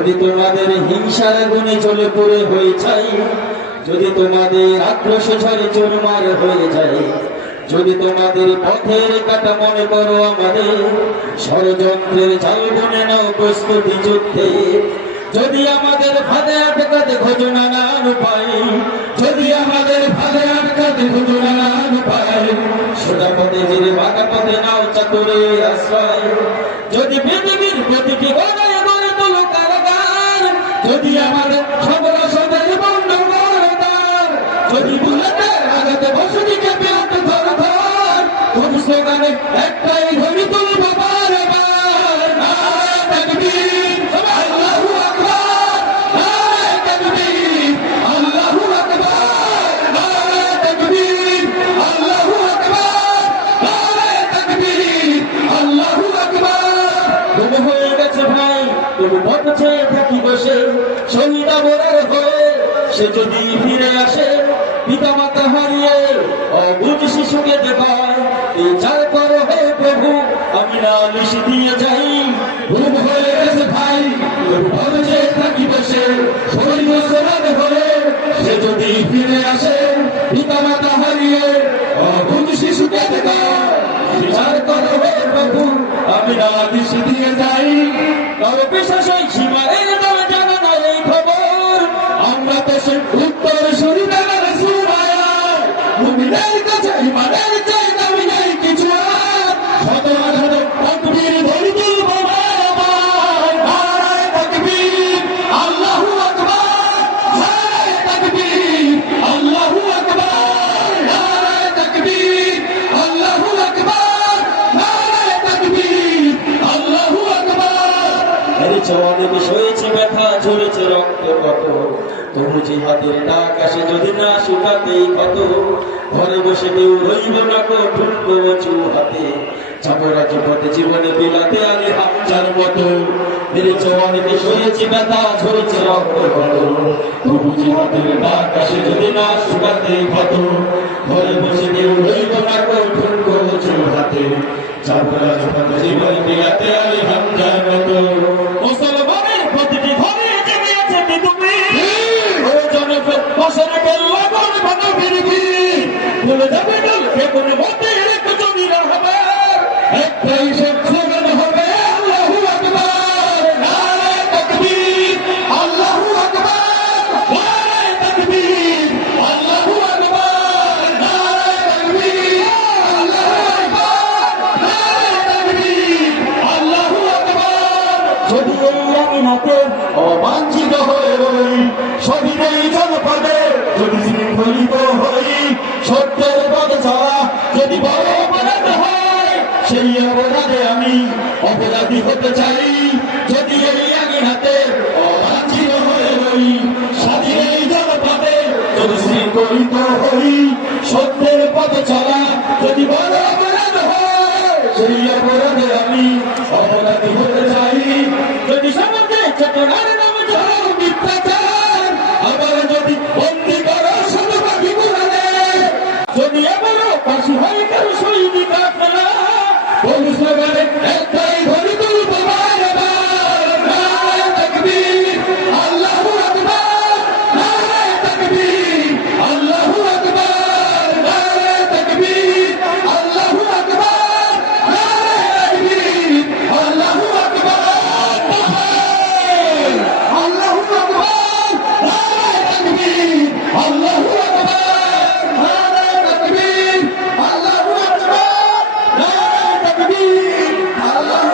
যদি তোমাদের হিংসার গুণে চলে পড়ে হয়ে চাই যদি তোমাদের আক্রোশ ঝরে চুরমার হয়ে যায় যদি তোমাদের পথের কাটা মনে করো আমাদের, ষড়যন্ত্রের জাল বনে নাও প্রস্তুতি যুদ্ধে। যদি আমাদের ফাঁদে আটকাতে ঘোষণা না উপায়, যদি আমাদের ফাঁদে আটকাতে ঘোষণা না উপায়, সোজা পথে ধীরে বাঁকা পথে নাও চাতুরে আশ্রয়। যদি পৃথিবীর প্রতিটি গড়ে যদি বুলেটের আঘাতে বসতিকে পেট ধর ধর কোন সে যদি ফিরে আসে পিতা মাতা হারিয়ে অবুঝ শিশুকে এই চার কর হে প্রভু, আমি না নালিশ দিয়ে যাই হয়ে গেছে ভাই থাকি বসে মুসলমান হয়ে সে যদি ফিরে আসে পিতা মাতা হারিয়ে অবুঝ শিশুকে হে প্রভু, আমি নালিশ দিয়ে যাই। তবে বিশেষ ওই ঝরেছে রক্ত কত? তবু যে হাতের ডাক আসে যদি না শুকাতেই কত? ঘরে বসে কেউ রইব না কো ঠুনবো চু হাতে। চাপরা জীবনে জীবনে বিলাতে আগে হামজার মতো। মেরে রক্ত যদি না ঘরে বসে হাতে। জীবনে এই জনপদে যদি শৃঙ্খলিত হই, সত্যের পথে চলা, যদি বড় অপরাধ হয়, সেই অপরাধে আমি অপরাধী হতে চাই। যদি এই আমি হাতে অবাঞ্ছিত হয়ে রই স্বাধীন এই জনপদে যদি শৃঙ্খলিত হই, সত্যের পথে চলা, যদি বড় অপরাধ হয়, সেই অপরাধে আমি 아,